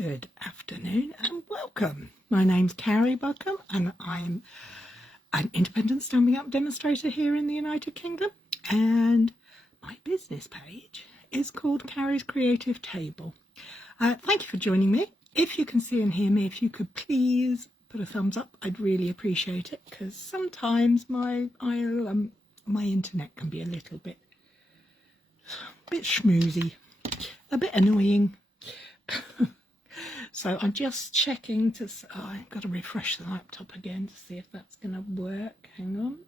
Good afternoon and welcome. My name's Cary and I'm an independent Stampin' Up demonstrator here in the United Kingdom, and my business page is called Cary's Creative Table. Thank you for joining me. If you can see and hear me, if you could please put a thumbs up, I'd really appreciate it, because sometimes my internet can be a little bit schmoozy, a bit annoying. So I'm just checking to I've got to refresh the laptop again to see if that's going to work. Hang on,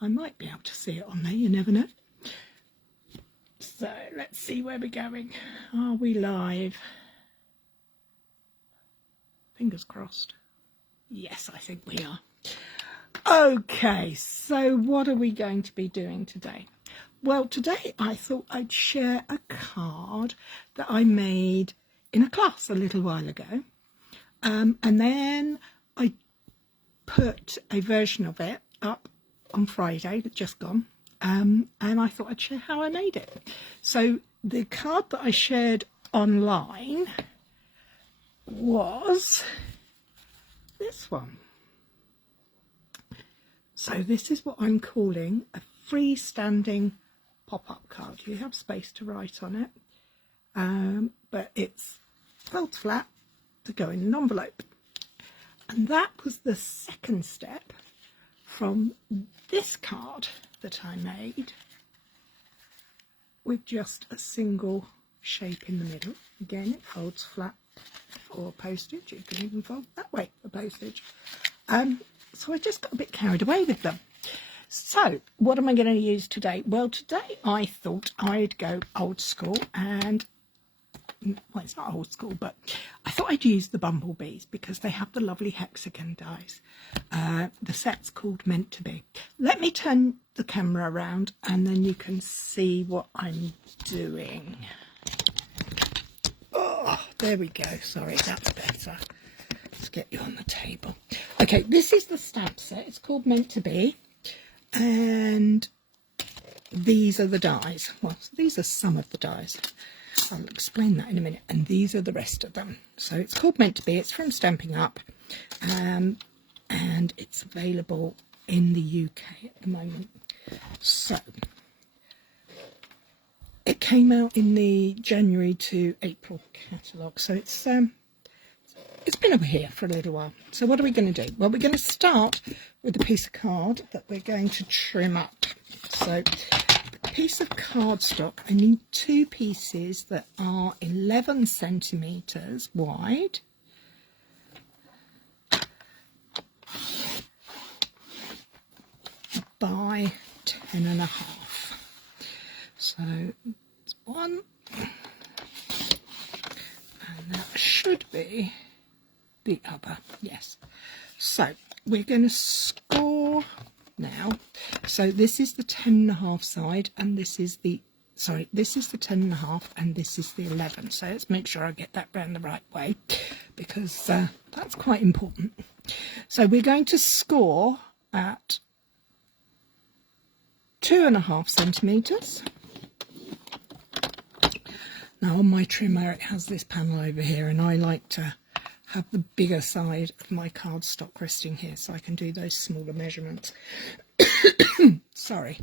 I might be able to see it on there, you never know. So let's see where we're going. Are we live? Fingers crossed. Yes, I think we are. Okay, so what are we going to be doing today? Well, today I thought I'd share a card that I made in a class a little while ago, and then I put a version of it up on Friday that's just gone, and I thought I'd share how I made it. So the card that I shared online was this one. So this is what I'm calling a freestanding pop-up card. You have space to write on it, but it's felt flat to go in an envelope. And that was the second step from this card that I made with just a single shape in the middle. Again, it folds flat for postage. You can even fold that way for postage. So I just got a bit carried away with them. So what am I going to use today? Well, today I thought I'd go old school, and well, it's not old school, but I thought I'd use the bumblebees because they have the lovely hexagon dies. The set's called Meant to Be. Let me turn the camera around and then you can see what I'm doing. Oh, there we go. Sorry, that's better. Let's get you on the table. Okay, this is the stamp set. It's called Meant to Be, and these are the dies. Well, these are some of the dies. I'll explain that in a minute, and these are the rest of them. So it's called Meant to Be. It's from Stampin' Up, and it's available in the UK at the moment. So it came out in the January to April catalogue, so it's been over here for a little while. So what are we going to do? Well, we're going to start with a piece of card that we're going to trim up. So piece of cardstock, I need two pieces that are 11 centimeters wide by 10.5. So it's one, and that should be the other. Yes. So we're going to score now. So this is the 10.5 side, and this is the this is the 10.5 and this is the 11. So let's make sure I get that round the right way, because that's quite important. So we're going to score at 2.5 centimeters. Now on my trimmer it has this panel over here, and I like to have the bigger side of my cardstock resting here so I can do those smaller measurements. Sorry,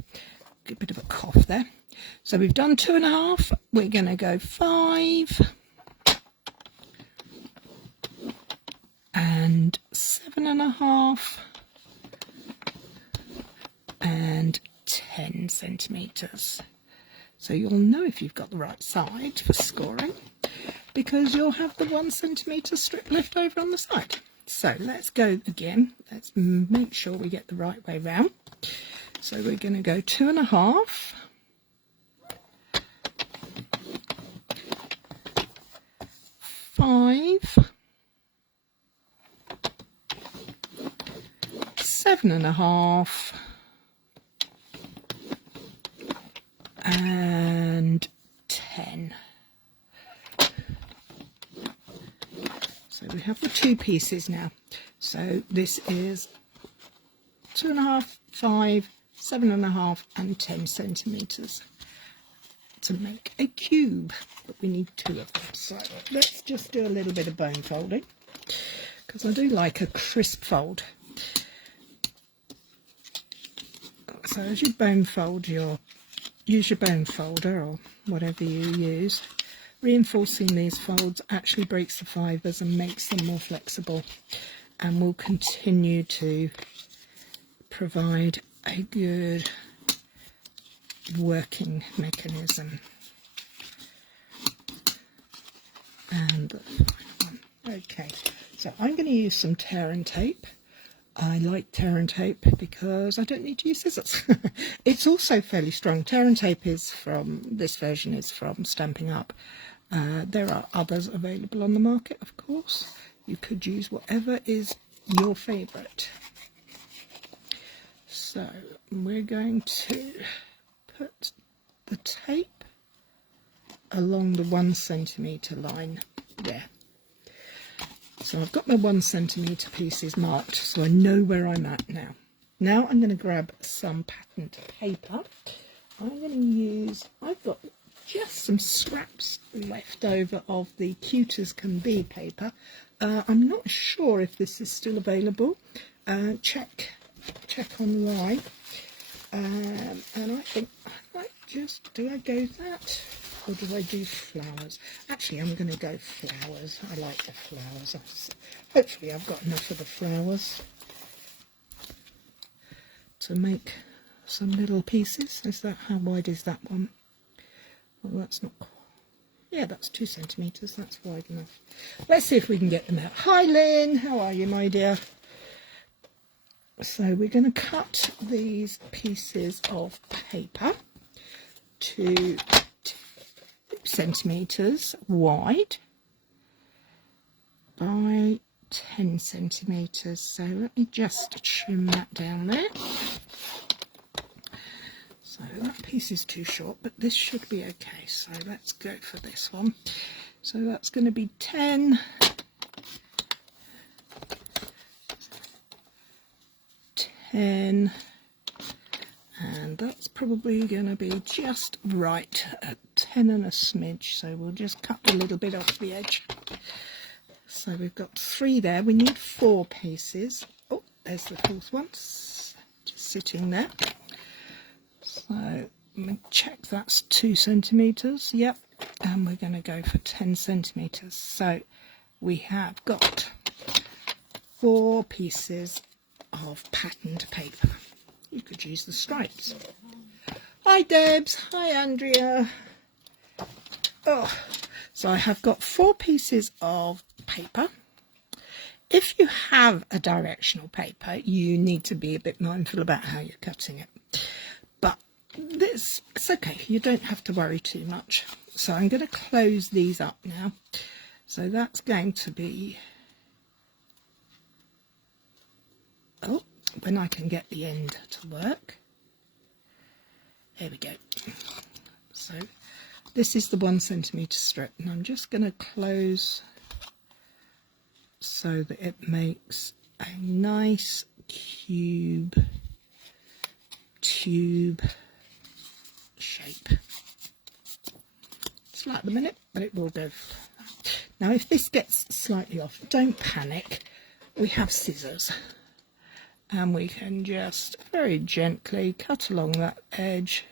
a bit of a cough there. So we've done 2.5, we're going to go 5 and 7.5 and 10 centimeters. So you'll know if you've got the right side for scoring, because you'll have the 1 centimeter strip left over on the side. So let's go again. Let's make sure we get the right way round. So we're going to go 2.5, 5, 7.5, and 10. So we have the two pieces now. So this is 2.5, 5, 7.5 and 10 centimeters. to make a cube, but we need 2 of them. So let's just do a little bit of bone folding, because I do like a crisp fold. So as you bone fold, use your bone folder or whatever you use. Reinforcing these folds actually breaks the fibres and makes them more flexible, and will continue to provide a good working mechanism. And the final one. Okay, so I'm going to use some tear and tape. I like tear and tape because I don't need to use scissors. It's also fairly strong. Tear and tape this version is from Stampin' Up. There are others available on the market, of course. You could use whatever is your favourite. So we're going to put the tape along the 1 centimetre line there. So I've got my 1 centimetre pieces marked, so I know where I'm at now. Now I'm going to grab some patterned paper. I'm going to use, I've got just some scraps left over of the Cute as Can Be paper. I'm not sure if this is still available. Check online. And I think I might just, do I go that? Or do I do flowers? Actually, I'm going to go flowers. I like the flowers. Hopefully I've got enough of the flowers to make some little pieces. Is that, how wide is that one? Well, that's not, yeah, that's 2 centimetres. That's wide enough. Let's see if we can get them out. Hi Lynn, how are you, my dear? So we're going to cut these pieces of paper to 2 centimetres wide by 10 centimetres. So let me just trim that down there. So that piece is too short, but this should be okay. So let's go for this one. So that's going to be 10, 10, and that's probably going to be just right at 10 and a smidge. So we'll just cut a little bit off the edge. So we've got 3 there. We need 4 pieces. Oh, there's the 4th one, just sitting there. So let me check, that's 2 centimetres. Yep, and we're going to go for 10 centimetres. So we have got 4 pieces of patterned paper. You could use the stripes. Hi Debs, hi Andrea. Oh, so I have got 4 pieces of paper. If you have a directional paper, you need to be a bit mindful about how you're cutting it. But it's okay, you don't have to worry too much. So I'm going to close these up now. So that's going to be, oh, when I can get the end to work. There we go. So this is the 1 centimetre strip, and I'm just going to close so that it makes a nice tube shape. Slight at the minute, but it will go. Now if this gets slightly off, don't panic. We have scissors, and we can just very gently cut along that edge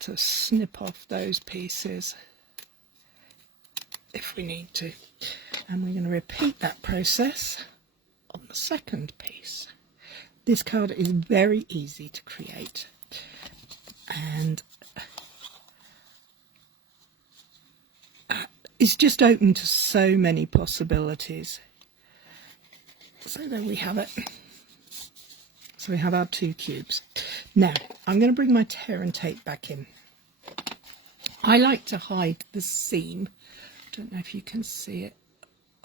to snip off those pieces if we need to. And we're going to repeat that process on the second piece. This card is very easy to create, and it's just open to so many possibilities. So there we have it. So we have our 2 cubes. Now I'm going to bring my tear and tape back in. I like to hide the seam. I don't know if you can see it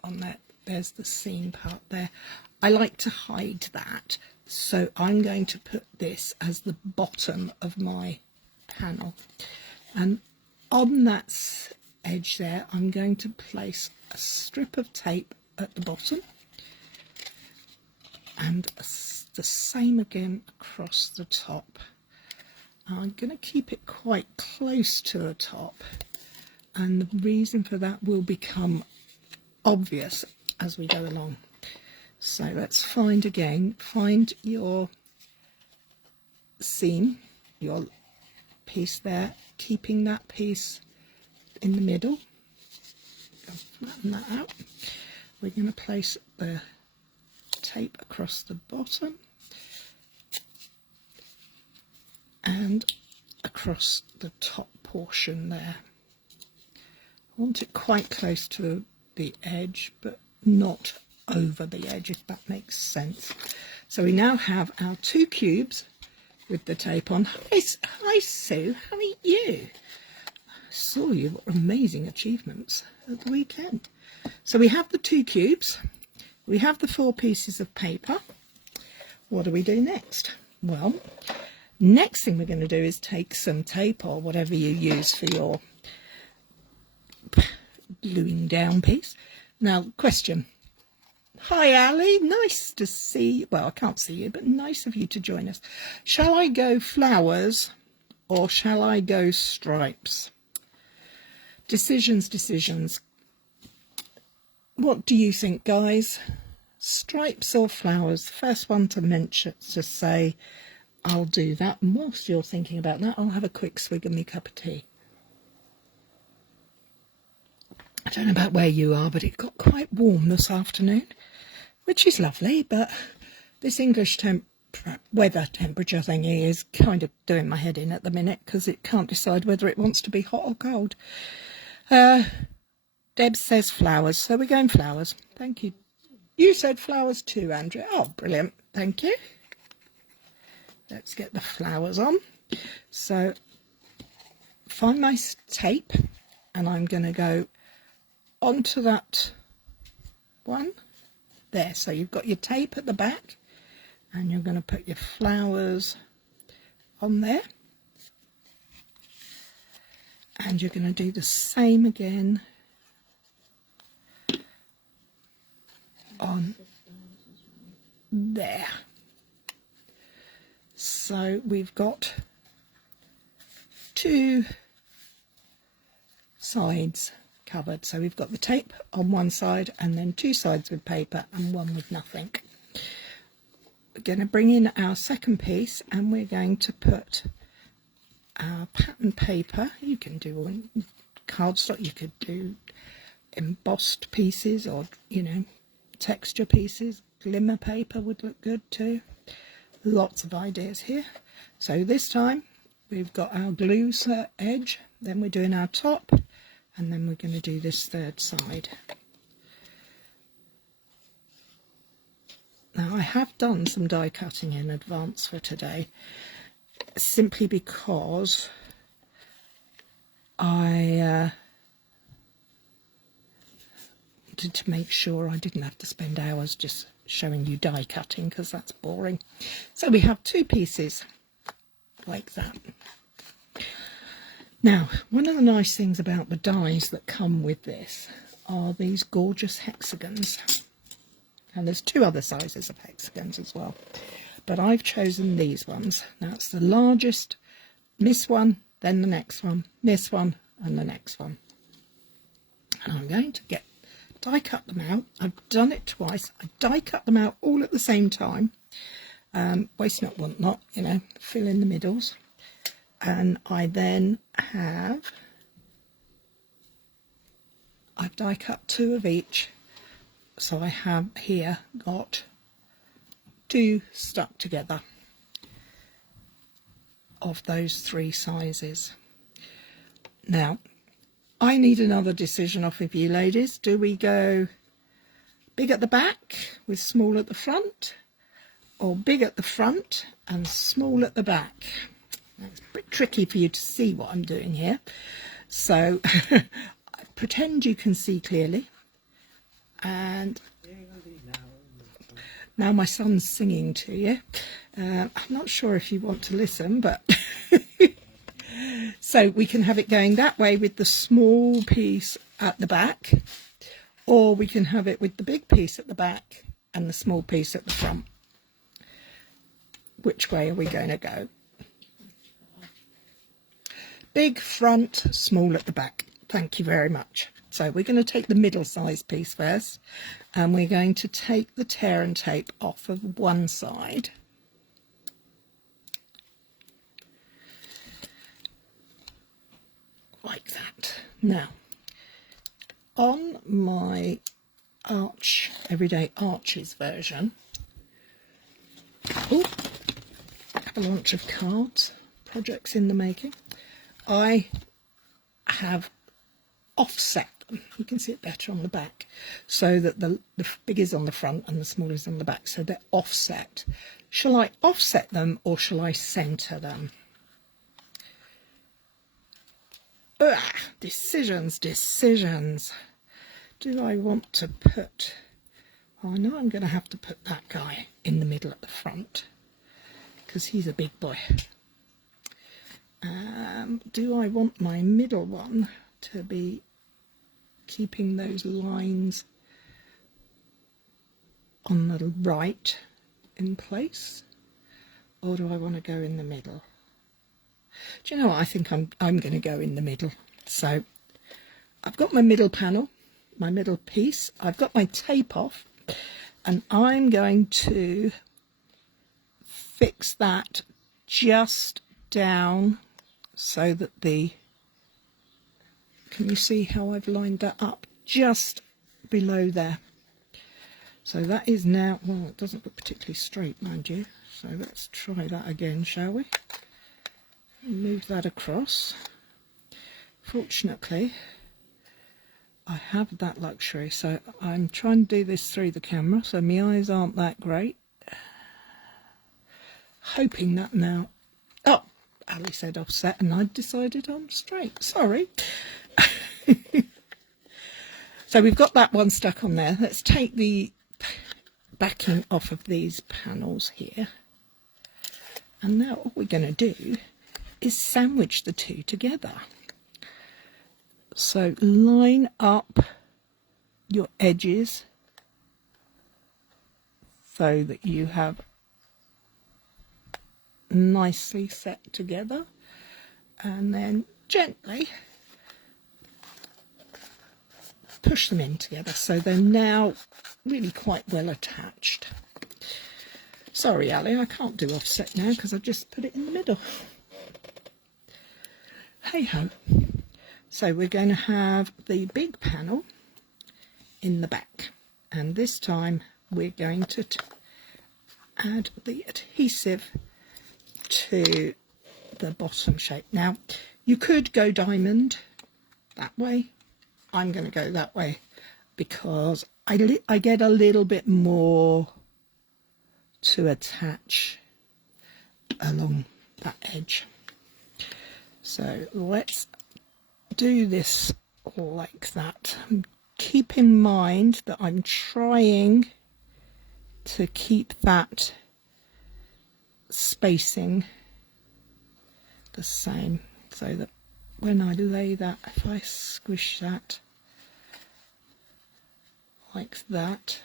on that. There's the seam part there. I like to hide that. So I'm going to put this as the bottom of my panel. And on that edge there, I'm going to place a strip of tape at the bottom. And the same again across the top. I'm going to keep it quite close to the top, and the reason for that will become obvious as we go along. So let's find your seam, your piece there, keeping that piece in the middle. Flatten that out. We're going to place the tape across the bottom and across the top portion there. I want it quite close to the edge, but not over the edge, if that makes sense. So we now have our 2 cubes with the tape on. Hi Sue, how are you? I saw you, what amazing achievements at the weekend. So we have the 2 cubes, we have the 4 pieces of paper. What do we do next? Well, next thing we're going to do is take some tape or whatever you use for your gluing down piece. Now, question. Hi Ali, nice to see you. Well, I can't see you, but nice of you to join us. Shall I go flowers or shall I go stripes? Decisions. What do you think, guys? Stripes or flowers? First one to mention, to say, I'll do that. And whilst you're thinking about that, I'll have a quick swig of my cup of tea. I don't know about where you are, but it got quite warm this afternoon, which is lovely, but this English weather temperature thingy is kind of doing my head in at the minute because it can't decide whether it wants to be hot or cold. Deb says flowers, so we're going flowers. Thank you. You said flowers too, Andrea. Oh, brilliant. Thank you. Let's get the flowers on. So find my tape, and I'm going to go onto that one there. So you've got your tape at the back, and you're going to put your flowers on there, and you're going to do the same again on there. So we've got 2 sides covered. So we've got the tape on one side and then 2 sides with paper and one with nothing. We're going to bring in our second piece and we're going to put our pattern paper. You can do on cardstock, you could do embossed pieces or, you know, texture pieces. Glimmer paper would look good too. Lots of ideas here. So this time we've got our glue edge, then we're doing our top, and then we're going to do this third side. Now I have done some die cutting in advance for today, simply because I wanted to make sure I didn't have to spend hours just showing you die cutting, because that's boring. So we have 2 pieces like that. Now, one of the nice things about the dies that come with this are these gorgeous hexagons. And there's 2 other sizes of hexagons as well, but I've chosen these ones. Now it's the largest, this one, then the next one, this one, and the next one. And I'm going to die cut them out. I've done it twice. I die cut them out all at the same time. Waste not, want not, you know, fill in the middles. And I then I've die cut 2 of each. So I have here got 2 stuck together of those 3 sizes. Now, I need another decision off of you ladies. Do we go big at the back with small at the front, or big at the front and small at the back? It's a bit tricky for you to see what I'm doing here. So pretend you can see clearly. And now my son's singing to you. I'm not sure if you want to listen, but so we can have it going that way with the small piece at the back, or we can have it with the big piece at the back and the small piece at the front. Which way are we going to go? big front, small at the back. Thank you very much. So we're going to take the middle size piece first, and we're going to take the tear and tape off of one side. Like that. Now, on my Everyday Arches version, avalanche of cards, projects in the making, I have offset them. You can see it better on the back, so that the big is on the front and the small is on the back, so they're offset. Shall I offset them or shall I centre them? Decisions. Do I want to put... Oh, I know I'm going to have to put that guy in the middle at the front, because he's a big boy. Do I want my middle one to be keeping those lines on the right in place, or do I want to go in the middle? Do you know what? I think I'm going to go in the middle. So I've got my middle panel, my middle piece. I've got my tape off, and I'm going to fix that just down so that can you see how I've lined that up? Just below there. So that is now, well, it doesn't look particularly straight, mind you. So let's try that again, shall we? Move that across. Fortunately, I have that luxury, so I'm trying to do this through the camera, so my eyes aren't that great. Hoping that now... Oh, Ali said offset, and I decided I'm straight. Sorry. So we've got that one stuck on there. Let's take the backing off of these panels here. And now what we're going to do is sandwich the two together. So line up your edges so that you have nicely set together, and then gently push them in together so they're now really quite well attached. Sorry, Ali, I can't do offset now because I've just put it in the middle. Hey ho. So we're going to have the big panel in the back, and this time we're going to add the adhesive to the bottom shape. Now you could go diamond that way. I'm going to go that way because I get a little bit more to attach along that edge. So let's do this like that. Keep in mind that I'm trying to keep that spacing the same, so that when I lay that, if I squish that like that,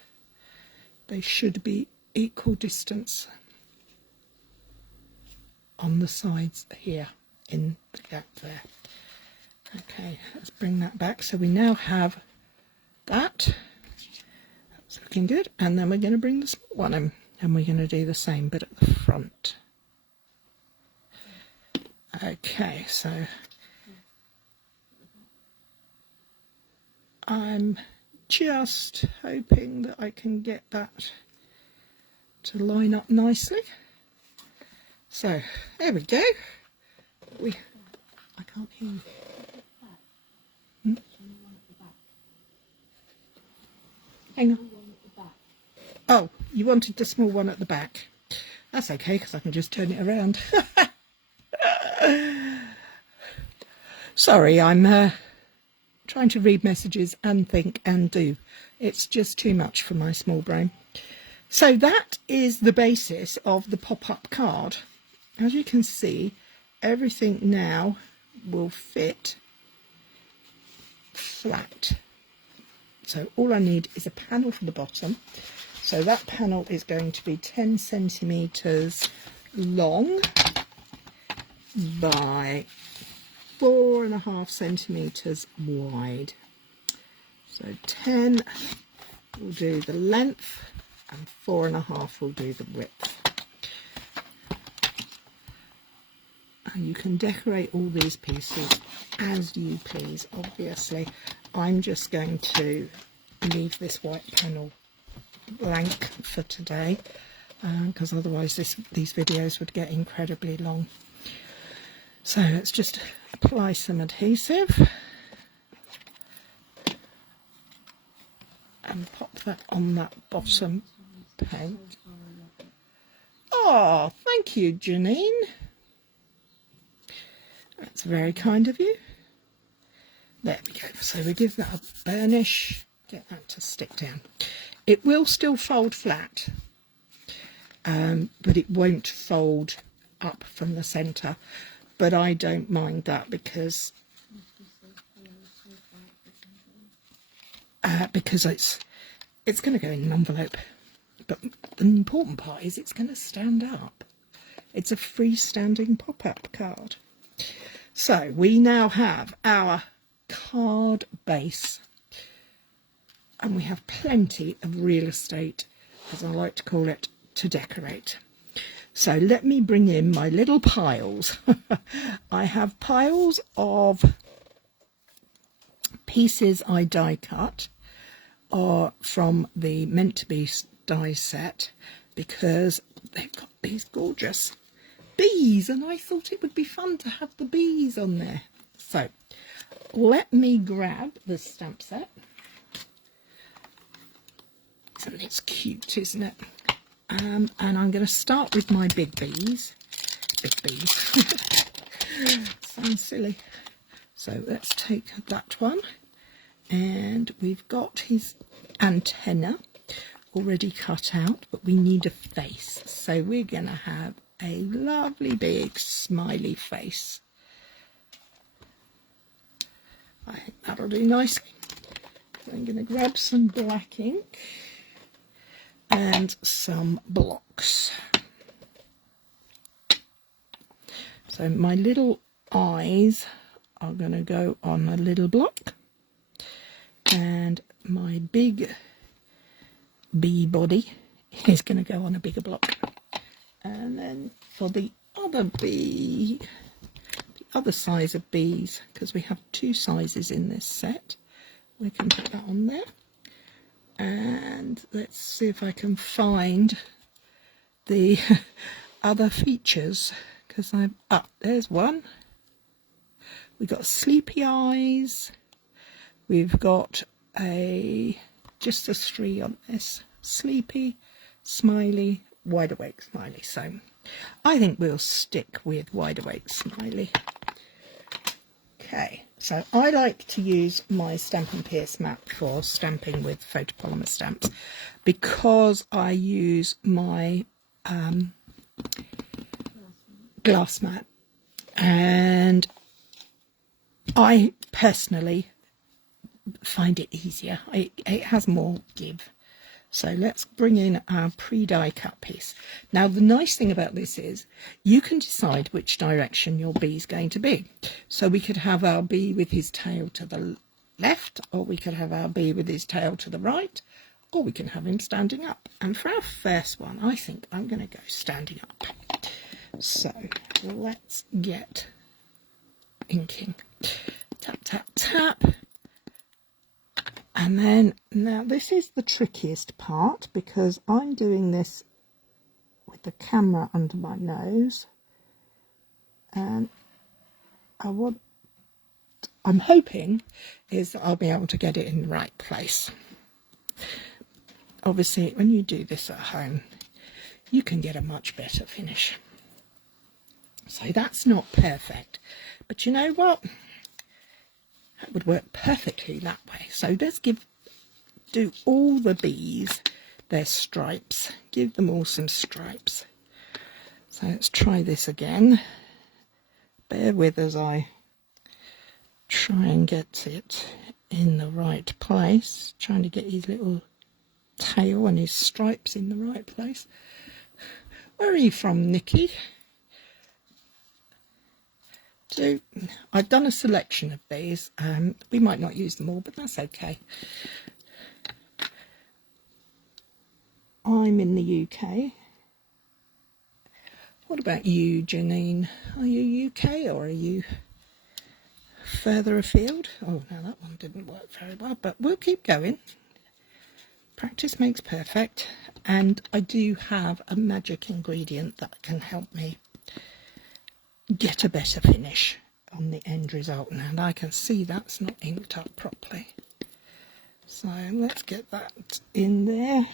they should be equal distance on the sides here in the gap there. Okay, let's bring that back. So we now have that. That's looking good. And then we're going to bring the small one in, and we're going to do the same but at the front. Okay, so I'm just hoping that I can get that to line up nicely. So there we go. I can't hear you. Hang on. Oh, you wanted the small one at the back. That's okay, because I can just turn it around. Sorry, I'm trying to read messages and think and do. It's just too much for my small brain. So that is the basis of the pop-up card. As you can see, everything now will fit flat. So all I need is a panel for the bottom. So that panel is going to be 10 centimetres long by 4.5 centimeters wide. So 10 will do the length and 4.5 will do the width. And you can decorate all these pieces as you please. Obviously, I'm just going to leave this white panel blank for today, because otherwise these videos would get incredibly long. So let's just apply some adhesive and pop that on that bottom paint. Oh, thank you, Janine. That's very kind of you. There we go. So we give that a burnish, get that to stick down. It will still fold flat, but it won't fold up from the centre. But I don't mind that because it's going to go in an envelope. But the important part is it's going to stand up. It's a freestanding pop-up card. So we now have our card base, and we have plenty of real estate, as I like to call it, to decorate. So let me bring in my little piles. I have piles of pieces I die cut or from the Meant to Be die set, because they've got these gorgeous bees, and I thought it would be fun to have the bees on there. So let me grab the stamp set. And it's cute, isn't it? And I'm going to start with my big bees. Big bees. Sounds silly. So let's take that one. And we've got his antenna already cut out, but we need a face. So we're going to have a lovely big smiley face. I think that'll do nicely. So I'm going to grab some black ink and some blocks. So my little eyes are going to go on a little block, and my big bee body is going to go on a bigger block. And then for the other bee, the other size of bees, because we have 2 sizes in this set, we can put that on there. And let's see if I can find the other features, because there's one. We've got sleepy eyes. We've got just a 3 on this. Sleepy, smiley, wide awake smiley. So I think we'll stick with wide awake smiley. Okay, so I like to use my Stampin' Pierce mat for stamping with photopolymer stamps, because I use my glass mat, and I personally find it easier. It has more give. So let's bring in our pre-die cut piece. Now the nice thing about this is you can decide which direction your bee is going to be. So we could have our bee with his tail to the left, or we could have our bee with his tail to the right, or we can have him standing up. And for our first one, I think I'm going to go standing up. So let's get inking. Tap, tap, tap. And then, now this is the trickiest part, because I'm doing this with the camera under my nose, and I'm hoping is that I'll be able to get it in the right place. Obviously, when you do this at home, you can get a much better finish. So that's not perfect, but you know what? That would work perfectly that way. So let's do all the bees their stripes. Give them all some stripes. So let's try this again. Bear with as I try and get it in the right place. Trying to get his little tail and his stripes in the right place. Where are you from, Nikki? So I've done a selection of these. We might not use them all, but that's okay. I'm in the UK. What about you, Janine? Are you UK or are you further afield? Oh, no, that one didn't work very well, but we'll keep going. Practice makes perfect, and I do have a magic ingredient that can help me get a better finish on the end result. And I can see that's not inked up properly. So let's get that in there.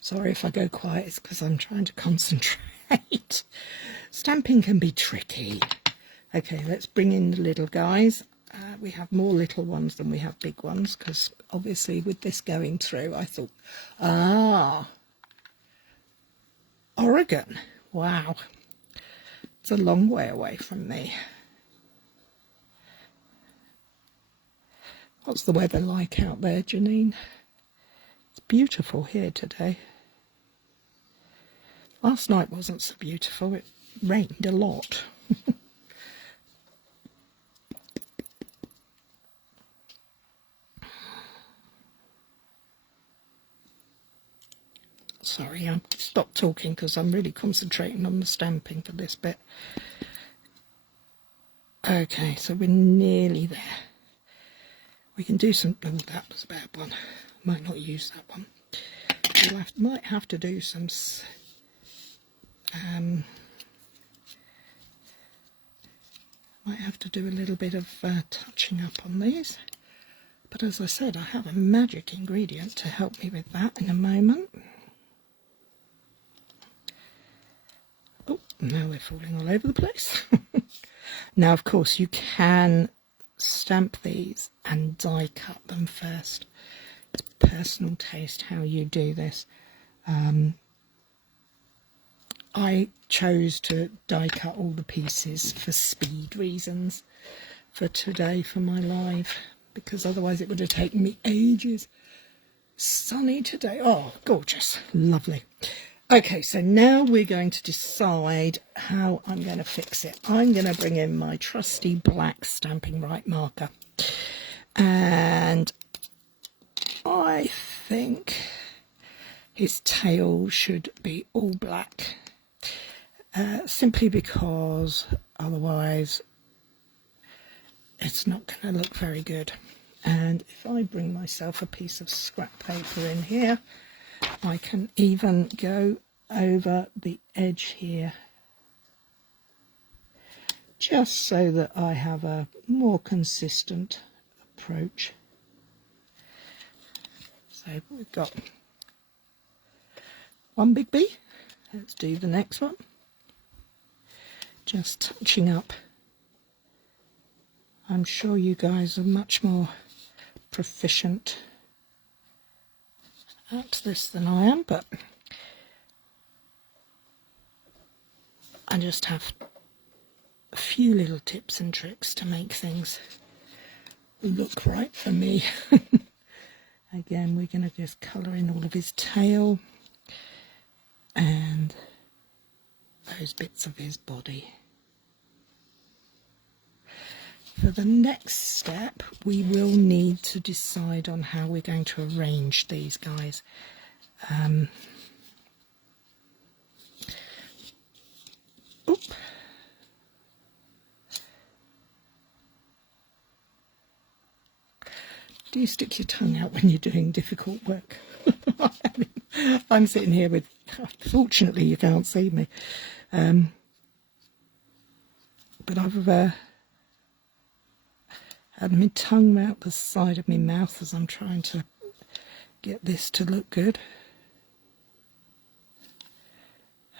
Sorry if I go quiet, it's because I'm trying to concentrate. Stamping can be tricky. Okay, let's bring in the little guys. We have more little ones than we have big ones, because obviously with this going through, I thought, Oregon. Wow. It's a long way away from me. What's the weather like out there, Janine? It's beautiful here today. Last night wasn't so beautiful. It rained a lot. Sorry, I stopped talking because I'm really concentrating on the stamping for this bit. Okay, so we're nearly there. We can do some... Oh, that was a bad one. Might not use that one. We'll might have to do some... might have to do a little bit of touching up on these. But as I said, I have a magic ingredient to help me with that in a moment. Oh, now they're falling all over the place. Now, of course, you can stamp these and die cut them first. It's personal taste how you do this. I chose to die cut all the pieces for speed reasons for today, for my live, because otherwise it would have taken me ages. Sunny today. Oh, gorgeous. Lovely. Okay, so now we're going to decide how I'm going to fix it. I'm going to bring in my trusty black Stampin' Right marker. And I think his tail should be all black. Simply because otherwise it's not going to look very good. And if I bring myself a piece of scrap paper in here, I can even go over the edge here, just so that I have a more consistent approach. So we've got one big bee. Let's do the next one. Just touching up. I'm sure you guys are much more proficient at this than I am, but I just have a few little tips and tricks to make things look right for me. Again, we're going to just colour in all of his tail and those bits of his body. For the next step, we will need to decide on how we're going to arrange these guys. Do you stick your tongue out when you're doing difficult work? I'm sitting here with, fortunately you can't see me, but I've had my tongue out the side of my mouth as I'm trying to get this to look good.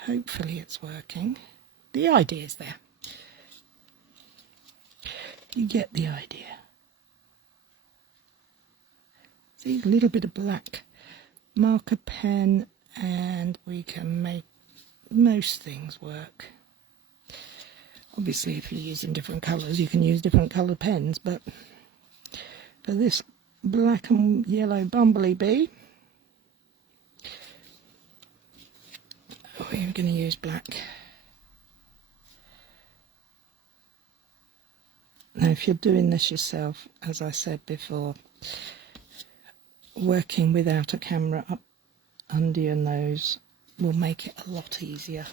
Hopefully it's working. The idea's there. You get the idea. See, a little bit of black marker pen and we can make most things work. Obviously, if you're using different colours, you can use different coloured pens, but for this black and yellow bumblebee, oh, we're going to use black. Now, if you're doing this yourself, as I said before, working without a camera up under your nose will make it a lot easier.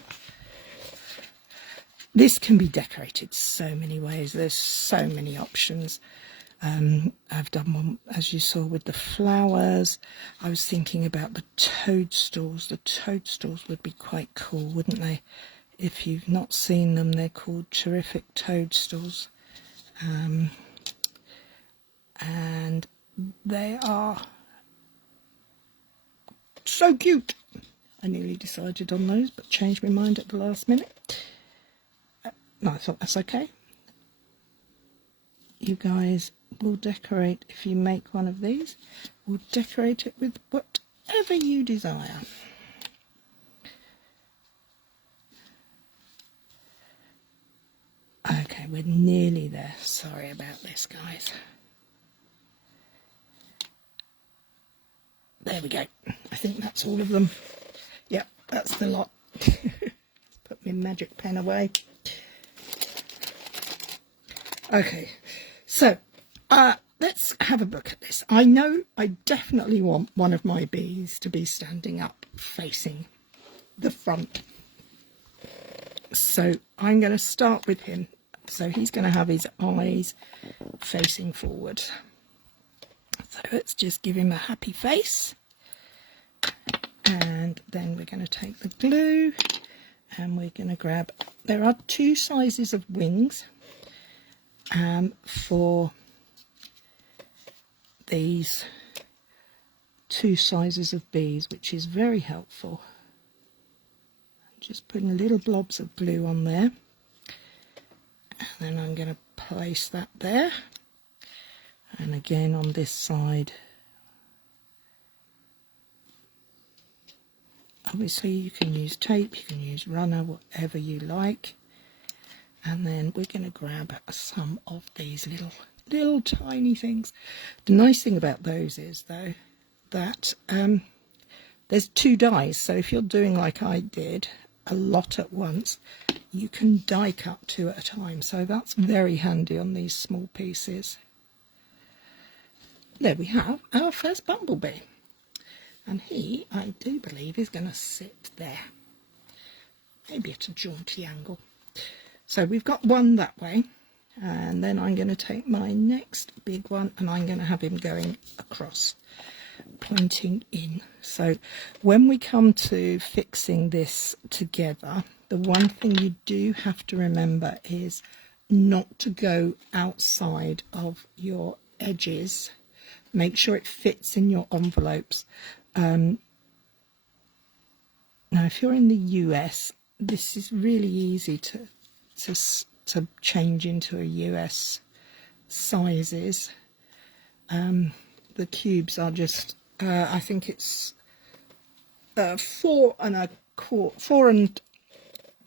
This can be decorated so many ways. There's so many options. I've done one, as you saw, with the flowers. I was thinking about the toadstools. The toadstools would be quite cool, wouldn't they? If you've not seen them, they're called Terrific Toadstools. And they are so cute. I nearly decided on those, but changed my mind at the last minute. No, I thought that's okay. You guys will decorate, if you make one of these, we'll decorate it with whatever you desire. Okay, we're nearly there. Sorry about this, guys. There we go. I think that's all of them. Yep, that's the lot. Let's put my magic pen away. Okay, so let's have a look at this. I know I definitely want one of my bees to be standing up facing the front. So I'm going to start with him. So he's going to have his eyes facing forward. So let's just give him a happy face. And then we're going to take the glue and we're going to grab, there are two sizes of wings for these two sizes of bees, which is very helpful. Just putting little blobs of glue on there, and then I'm going to place that there, and again on this side. Obviously you can use tape, you can use runner, whatever you like. And then we're going to grab some of these little tiny things. The nice thing about those is, though, that there's two dies. So if you're doing like I did, a lot at once, you can die cut two at a time. So that's very handy on these small pieces. There we have our first bumblebee. And he, I do believe, is going to sit there. Maybe at a jaunty angle. So we've got one that way, and then I'm going to take my next big one and I'm going to have him going across, pointing in. So when we come to fixing this together, the one thing you do have to remember is not to go outside of your edges. Make sure it fits in your envelopes. Now if you're in the US, this is really easy to change into a US sizes. The cubes are just I think it's 4 and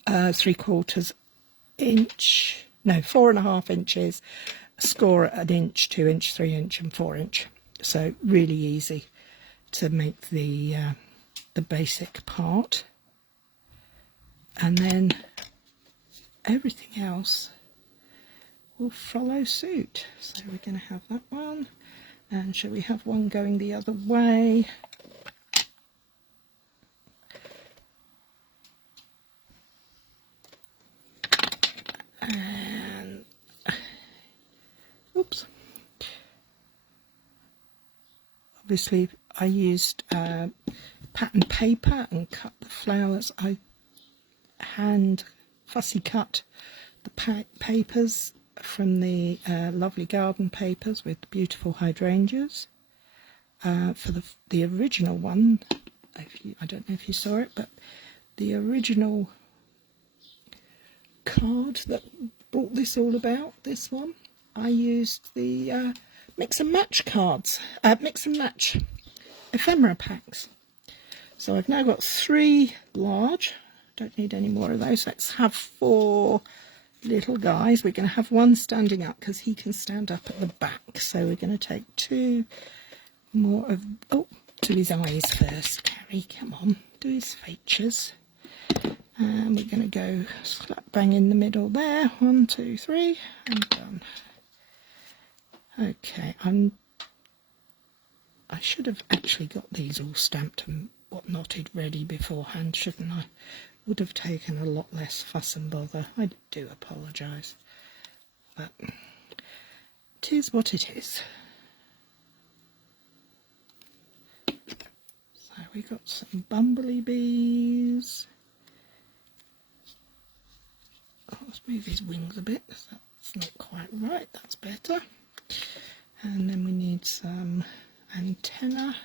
3/4 inch, no, 4.5 inches, score at 1 inch, 2 inch, 3 inch and 4 inch. So really easy to make the basic part, and then everything else will follow suit. So we're going to have that one, and shall we have one going the other way? And oops, obviously I used pattern paper and cut the flowers. I hand fussy cut the papers from the lovely garden papers with beautiful hydrangeas. For the original one, I don't know if you saw it, but the original card that brought this all about, this one, I used the mix and match cards, mix and match ephemera packs. So I've now got 3 large. Don't need any more of those. Let's have 4 little guys. We're going to have one standing up because he can stand up at the back. So we're going to take 2 more of, oh, do his eyes first, Cary, come on, do his features. And we're going to go slap bang in the middle there. 1, 2, 3, and done. Okay, I should have actually got these all stamped and knotted ready beforehand, shouldn't I? Would have taken a lot less fuss and bother. I do apologise, but it is what it is. So we got some bumblebees. Oh, let's move his wings a bit. That's not quite right. That's better. And then we need some antenna.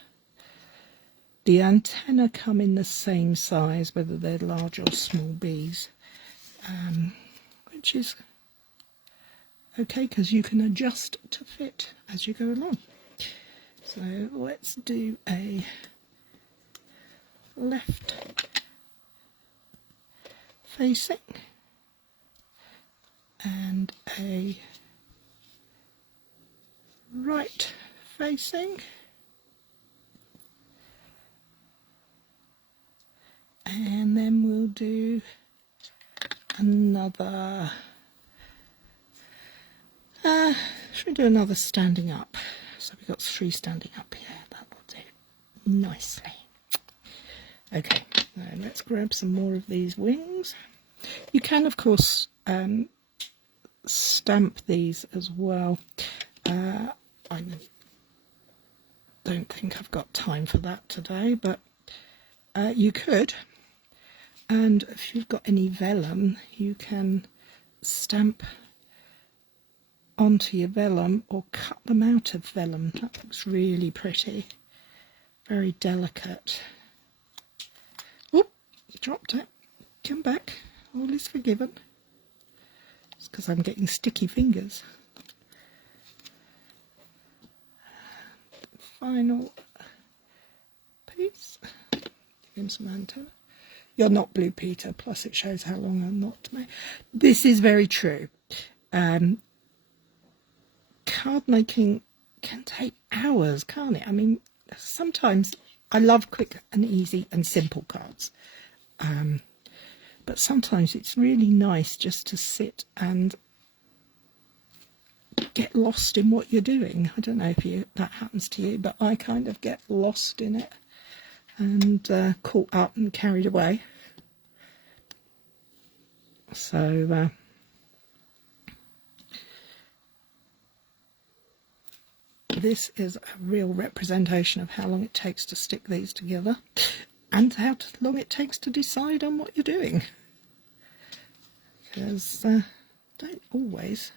The antenna come in the same size, whether they're large or small bees, which is okay because you can adjust to fit as you go along. So let's do a left facing and a right facing, and then we'll do another, should we do another standing up? So we've got 3 standing up here, that will do nicely. Okay, now let's grab some more of these wings. You can of course stamp these as well. I don't think I've got time for that today, but you could. And if you've got any vellum, you can stamp onto your vellum or cut them out of vellum. That looks really pretty, very delicate. Oop, dropped it. Come back, all is forgiven. It's because I'm getting sticky fingers. Final piece. Give him some antenna. You're not Blue Peter, plus it shows how long I'm not made. This is very true. Card making can take hours, can't it? I mean, sometimes I love quick and easy and simple cards. But sometimes it's really nice just to sit and get lost in what you're doing. I don't know if that happens to you, but I kind of get lost in it and caught up and carried away. So this is a real representation of how long it takes to stick these together and how long it takes to decide on what you're doing. Because don't always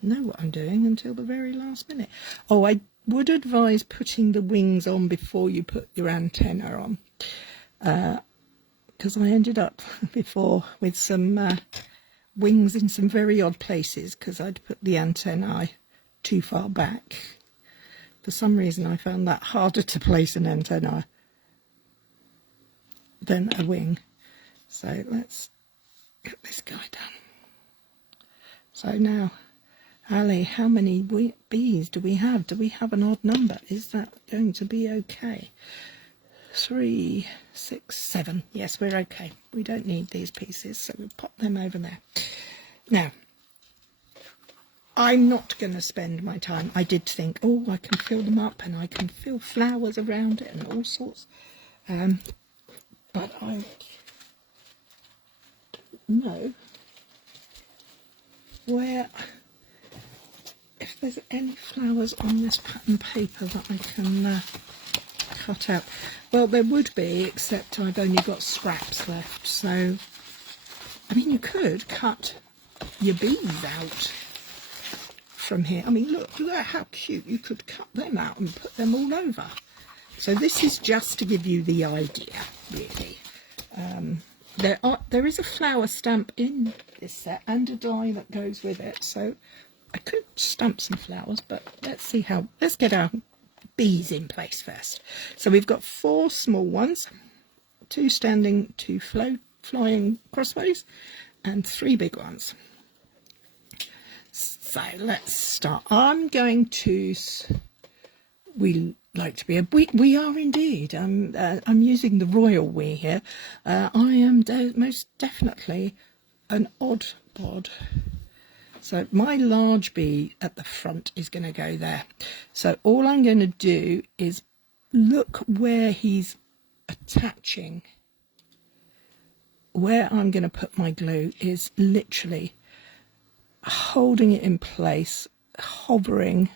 know what I'm doing until the very last minute. Oh, I would advise putting the wings on before you put your antenna on, because I ended up before with some wings in some very odd places because I'd put the antennae too far back. For some reason I found that harder to place an antenna than a wing. So let's get this guy done. So now, Ali, how many bees do we have? Do we have an odd number? Is that going to be okay? 3, 6, 7. Yes, we're okay. We don't need these pieces, so we'll pop them over there. Now, I'm not going to spend my time. I did think, oh, I can fill them up and I can fill flowers around it and all sorts. But I don't know where, if there's any flowers on this pattern paper that I can cut out. Well, there would be, except I've only got scraps left. So, I mean, you could cut your bees out from here. I mean, look at how cute. You could cut them out and put them all over. So this is just to give you the idea, really. There is a flower stamp in this set and a die that goes with it. So I could stamp some flowers, but let's get our bees in place first. So we've got 4 small ones, 2 standing, 2 flying crossways, and 3 big ones. So let's start. I'm going to we like to be. We are indeed. I'm using the royal we here. I am most definitely an odd bod. So my large bee at the front is going to go there. So all I'm going to do is look where he's attaching. Where I'm going to put my glue is literally holding it in place, hovering,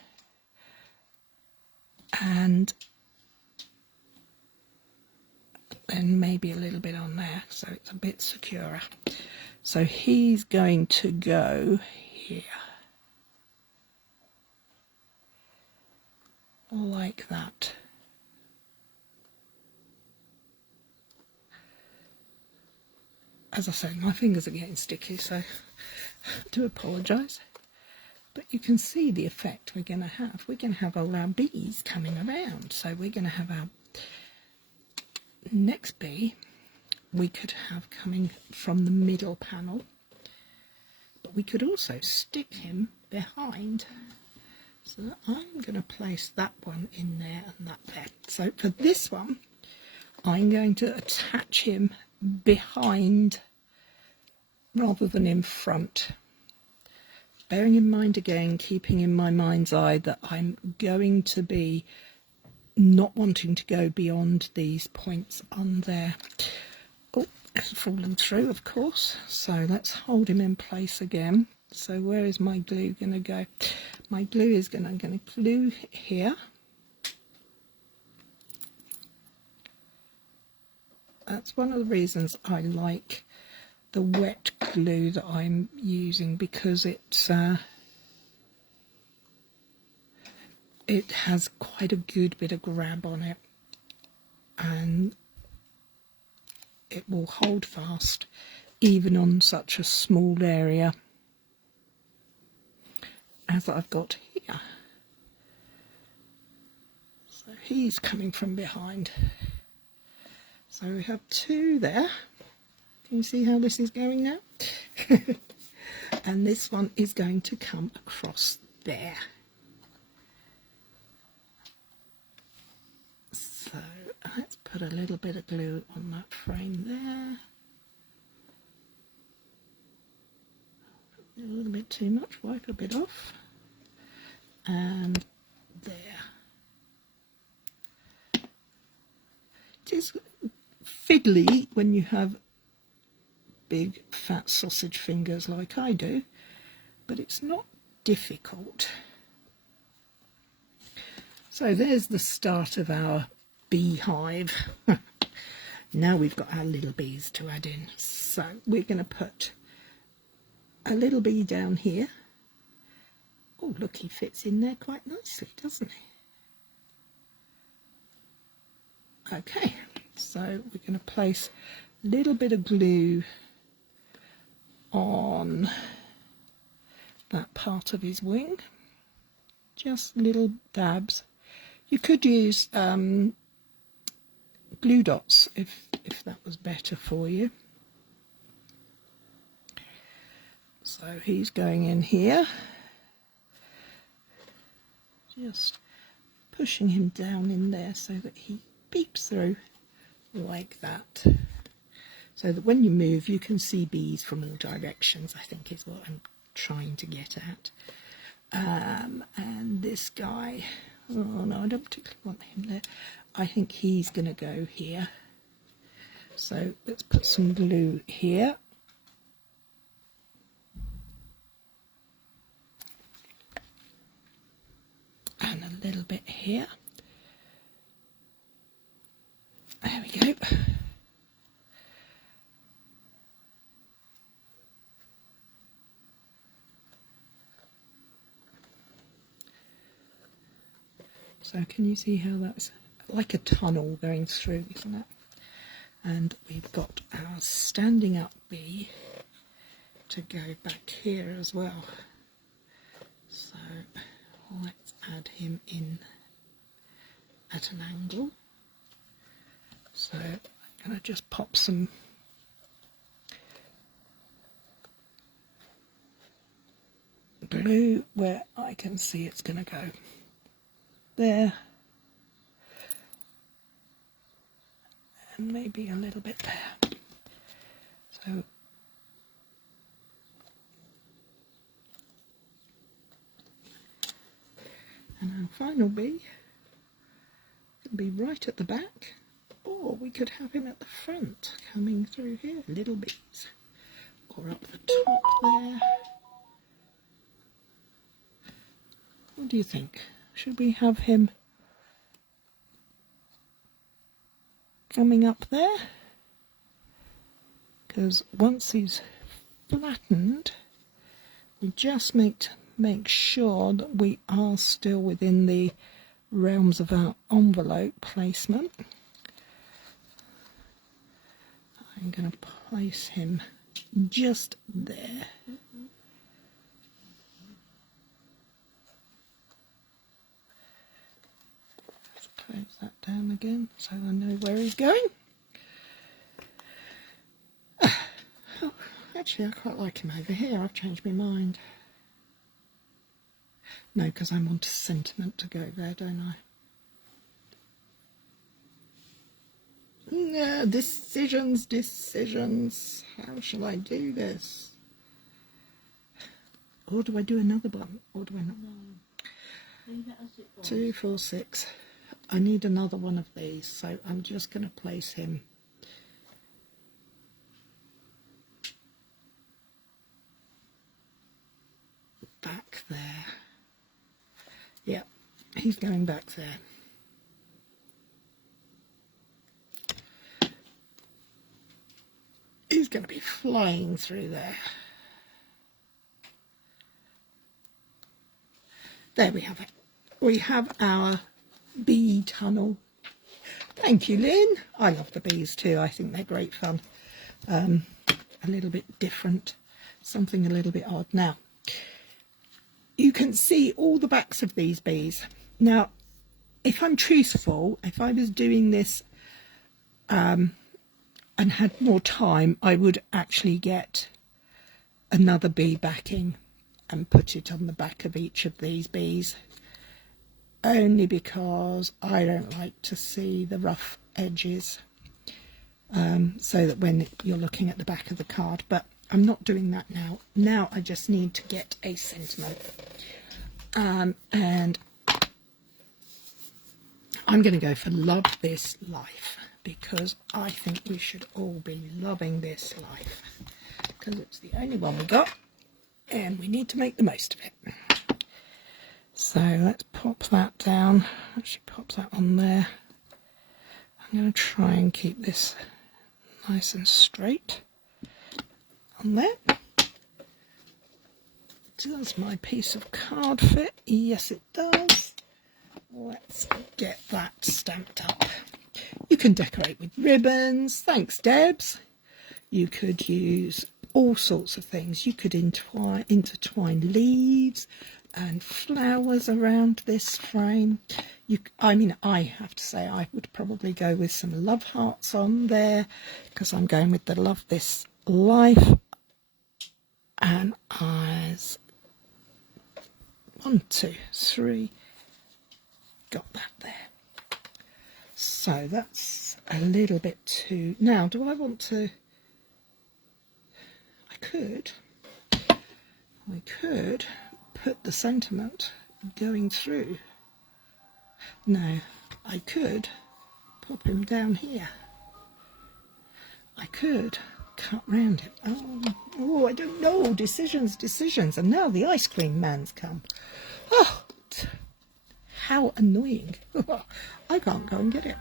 and then maybe a little bit on there so it's a bit securer. So he's going to go here, like that. As I said, my fingers are getting sticky, so I do apologise. But you can see the effect we're going to have. We're going to have all our bees coming around. So we're going to have our next bee we could have coming from the middle panel. But we could also stick him behind. So I'm going to place that one in there and that there. So for this one, I'm going to attach him behind rather than in front. Bearing in mind again, keeping in my mind's eye that I'm going to be not wanting to go beyond these points on there. Oh, it's fallen through, of course. So let's hold him in place again. So where is my glue going to go? My glue is going to glue here. That's one of the reasons I like the wet glue that I'm using, because it has quite a good bit of grab on it and it will hold fast even on such a small area as I've got here. So he's coming from behind. So we have two there. Can you see how this is going now? And this one is going to come across there. So let's put a little bit of glue on that frame there. A little bit too much, wipe a bit off. And there. It is fiddly when you have big fat sausage fingers like I do, but it's not difficult. So there's the start of our beehive. Now we've got our little bees to add in. So we're going to put a little bee down here. Oh, look, he fits in there quite nicely, doesn't he? Okay, so we're going to place a little bit of glue on that part of his wing, just little dabs. You could use glue dots if that was better for you. So he's going in here, just pushing him down in there so that he peeps through like that. So that when you move, you can see bees from all directions, I think is what I'm trying to get at. And this guy, oh no, I don't particularly want him there. I think he's going to go here. So let's put some glue here. And a little bit here. There we go. So can you see how that's like a tunnel going through, isn't it? And we've got our standing up bee to go back here as well. So let's add him in at an angle. So I'm going to just pop some glue where I can see it's going to go. There, and maybe a little bit there. So and our final bee can be right at the back, or we could have him at the front coming through here, little bees, or up the top there. What do you think? Should we have him coming up there? Because once he's flattened, we just make sure that we are still within the realms of our envelope placement. I'm going to place him just there. Let's close that down again so I know where he's going. Oh, actually, I quite like him over here. I've changed my mind. No, because I want a sentiment to go there, don't I? No, decisions. How shall I do this? Or do I do another one? Or do I not? 2, 4, 6. I need another one of these, so I'm just going to place him back there. Yeah, he's going back there. He's going to be flying through there. There we have it. We have our bee tunnel. Thank you, Lynn. I love the bees too. I think they're great fun. A little bit different, something a little bit odd. Now, you can see all the backs of these bees. Now, if I'm truthful, if I was doing this and had more time, I would actually get another bee backing and put it on the back of each of these bees, only because I don't like to see the rough edges, so that when you're looking at the back of the card. But I'm not doing that now. Now I just need to get a sentiment, and I'm going to go for Love This Life, because I think we should all be loving this life, because it's the only one we got and we need to make the most of it. So let's pop that down. Actually pop that on there. I'm going to try and keep this nice and straight on there. Does my piece of card fit? Yes, it does. Let's get that stamped up. You can decorate with ribbons. Thanks, Debs. You could use all sorts of things. You could intertwine leaves and flowers around this frame. I mean, I have to say I would probably go with some love hearts on there, because I'm going with the Love This Life. And eyes. 1, 2, 3. Got that there. So that's a little bit too... Now, do I want to... I could put the sentiment going through. No, I could pop him down here. I could cut round it. Oh, I don't know. Decisions. And now the ice cream man's come. Oh, how annoying. I can't go and get it.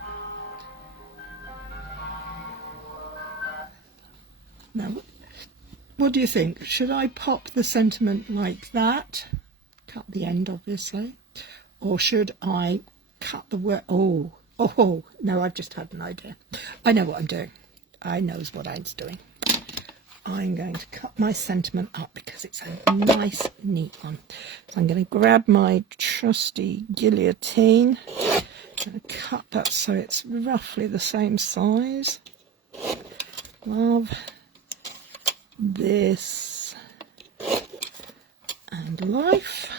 Now, what do you think? Should I pop the sentiment like that? Cut the end, obviously. Or should I cut the word? Oh, no, I've just had an idea. I know what I'm doing. I knows what I'm doing. I'm going to cut my sentiment up because it's a nice, neat one. So I'm going to grab my trusty guillotine. I'm going to cut that so it's roughly the same size. Love This and Life.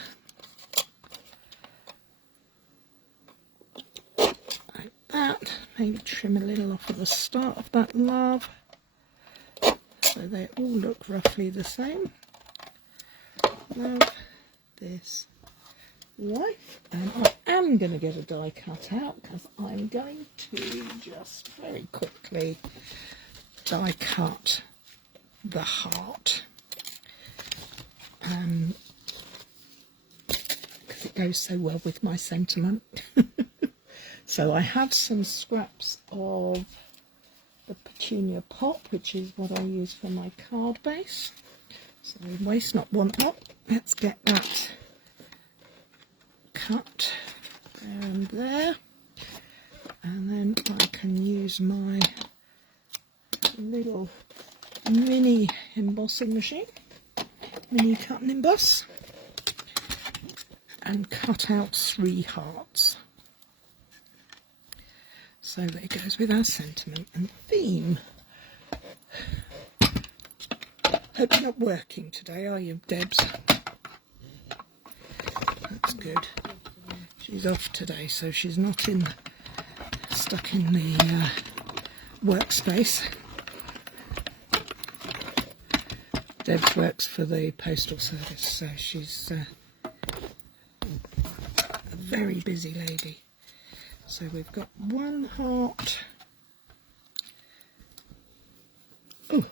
Like that. maybe trim a little off at the start of that love, so they all look roughly the same. Love, this, life, and I am going to get a die cut out because I'm going to just very quickly die cut the heart, because it goes so well with my sentiment. So I have some scraps of the petunia pop, which is what I use for my card base. So waste not, want not. Let's get that cut there and there, and then I can use my little mini embossing machine, mini cut and emboss, and cut out 3 hearts. So that it goes with our sentiment and theme. Hope you're not working today, are you, Debs? That's good. She's off today, so she's not stuck in the workspace. Debs works for the postal service, so she's a very busy lady. So we've got 1 heart. Oh.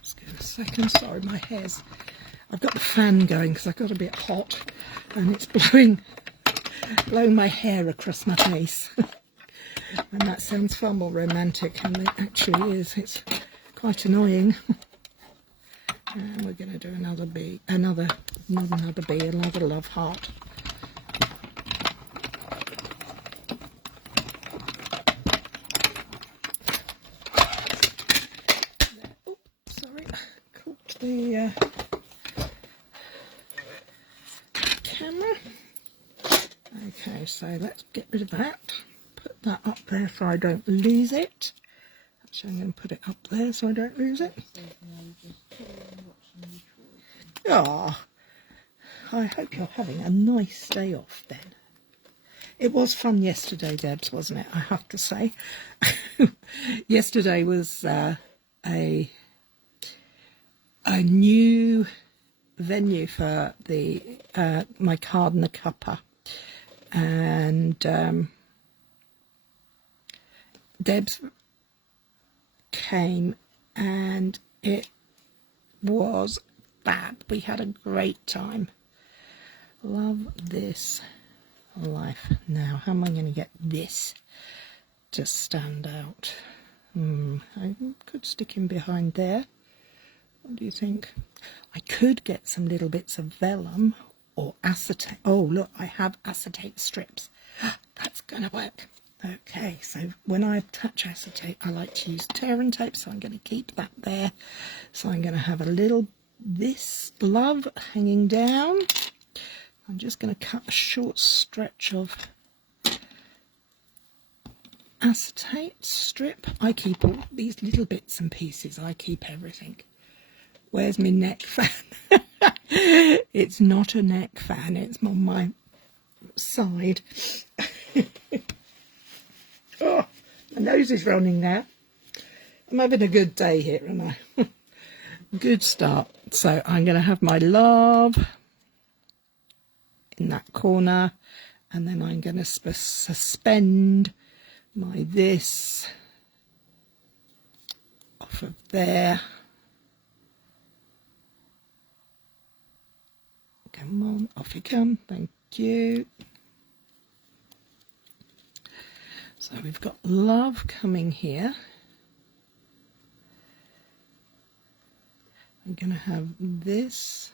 Just give it a second. Sorry, my hair's... I've got the fan going because I got a bit hot and it's blowing my hair across my face. And that sounds far more romantic than it actually is. It's quite annoying. And we're going to do another bee, another love heart. Oh, sorry, caught the camera. Okay, so let's get rid of that. Put that up there so I don't lose it. Actually, I'm going to put it up there so I don't lose it. Ah, I hope you're having a nice day off then. It was fun yesterday, Debs, wasn't it? I have to say. Yesterday was a new venue for the my card and the cuppa, and Debs came and it was fab. We had a great time. Love this life. Now, how am I going to get this to stand out? I could stick him behind there. What do you think? I could get some little bits of vellum or acetate. Oh, look, I have acetate strips. That's going to work. Okay, so when I attach acetate, I like to use tear and tape, so I'm going to keep that there. So I'm going to have a little, this love hanging down. I'm just going to cut a short stretch of acetate strip. I keep all these little bits and pieces. I keep everything. Where's my neck fan? It's not a neck fan, it's on my side. Oh, my nose is running now. I'm having a good day here, aren't I? Good start. So I'm going to have my love in that corner, and then I'm going to suspend my this off of there. Come on, off you come. Thank you. So we've got love coming here. I'm going to have this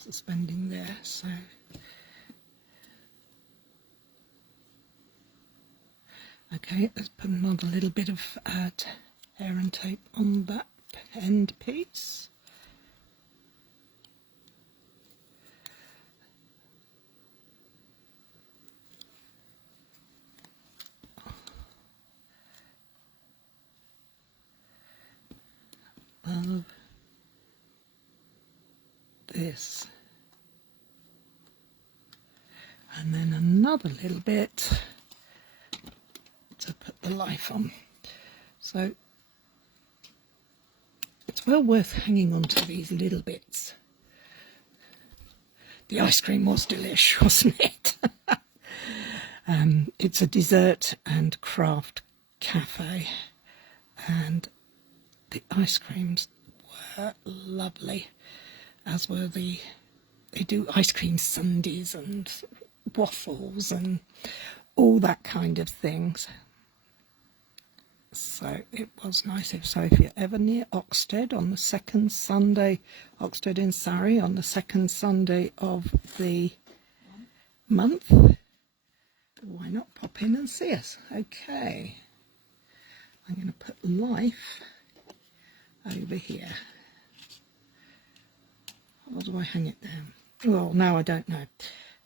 suspending there. So okay, let's put another little bit of hair and tape on that end piece. Love this. And then another little bit to put the life on. So it's well worth hanging on to these little bits. The ice cream was delish, wasn't it? It's a dessert and craft cafe, and the ice creams were lovely, as were they do ice cream sundaes and waffles and all that kind of things. So it was nice. So if you're ever near Oxted on the second Sunday, Oxted in Surrey on the second Sunday of the month, why not pop in and see us? Okay, I'm going to put life over here. Or do I hang it down? Well, no, I don't know.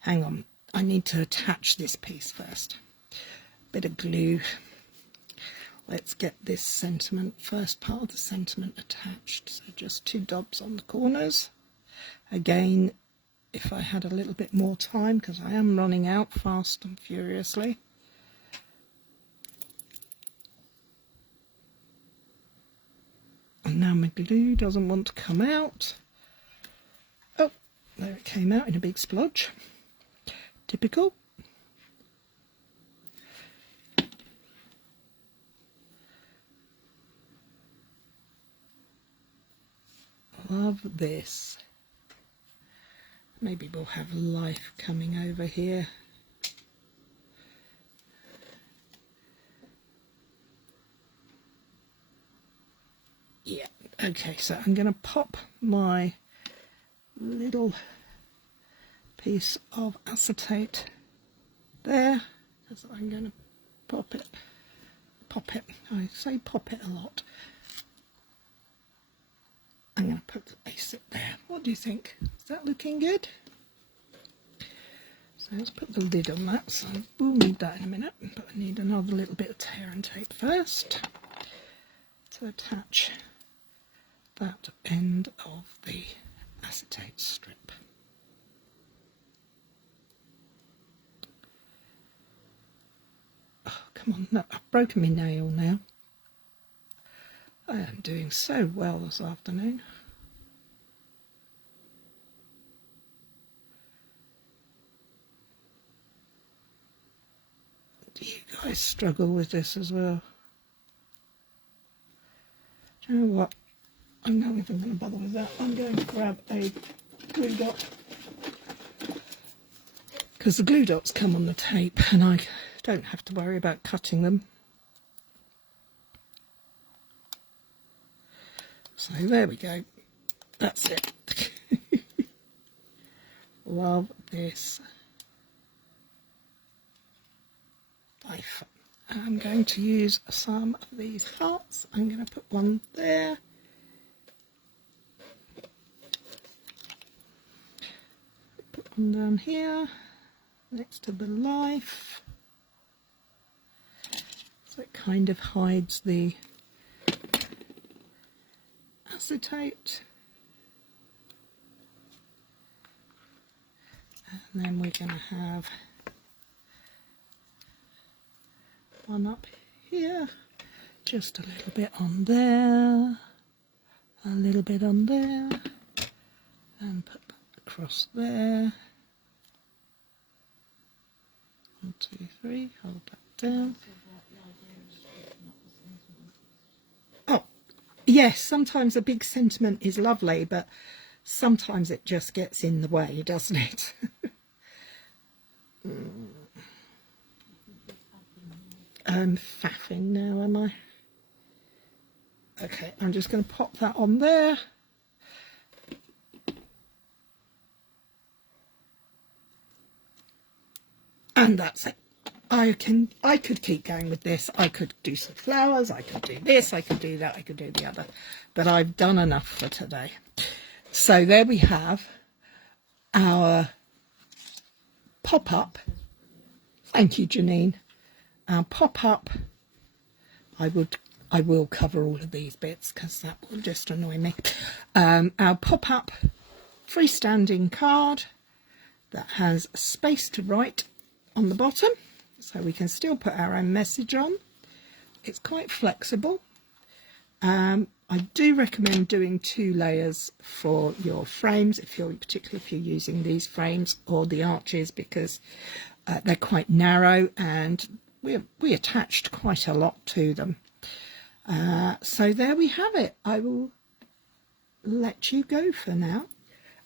Hang on, I need to attach this piece first. Bit of glue. Let's get this sentiment, first part of the sentiment attached. So just 2 dots on the corners. Again, if I had a little bit more time, because I am running out fast and furiously. And now my glue doesn't want to come out. Oh, there it came out in a big splodge. Typical. Love this. Maybe we'll have life coming over here. Yeah, okay, so I'm going to pop my little piece of acetate there, because I'm going to pop it, I say pop it a lot. I'm going to put the base there. What do you think? Is that looking good? So let's put the lid on that. So we'll need that in a minute, but I need another little bit of tear and tape first to attach that end of the acetate strip. Oh, come on. No, I've broken my nail now. I am doing so well this afternoon. Do you guys struggle with this as well? Do you know what? I'm not even going to bother with that. I'm going to grab a glue dot, because the glue dots come on the tape and I don't have to worry about cutting them. So there we go. That's it. Love this. Life. I'm going to use some of these hearts. I'm going to put one there. Put one down here next to the life. So it kind of hides the acetate. And then we're going to have one up here, just a little bit on there, a little bit on there, and put that across there. 1, 2, 3, hold that down. Oh, yes, sometimes a big sentiment is lovely, but sometimes it just gets in the way, doesn't it? I'm faffing now, am I? Okay, I'm just going to pop that on there. And that's it. I could keep going with this. I could do some flowers, I could do this, I could do that, I could do the other. But I've done enough for today. So there we have our pop-up. Thank you, Janine. Our pop-up, I will cover all of these bits because that will just annoy me. Our pop-up freestanding card that has space to write on the bottom, so we can still put our own message on. It's quite flexible. I do recommend doing 2 layers for your frames, particularly if you're using these frames or the arches, because they're quite narrow and we attached quite a lot to them. So there we have it. I will let you go for now.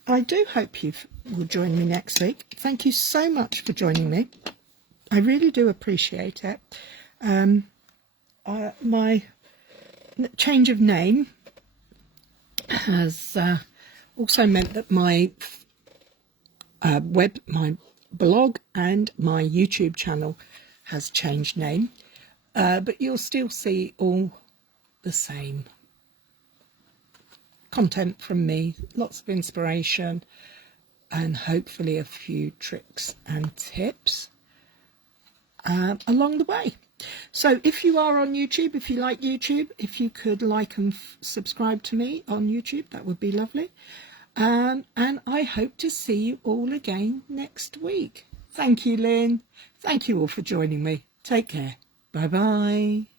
I do hope you will join me next week. Thank you so much for joining me. I really do appreciate it. My change of name has also meant that my my blog and my YouTube channel has changed name, but you'll still see all the same content from me, lots of inspiration and hopefully a few tricks and tips along the way. So if you are on YouTube, if you like YouTube, if you could like and subscribe to me on YouTube, that would be lovely. And I hope to see you all again next week. Thank you, Lynn. Thank you all for joining me. Take care. Bye bye.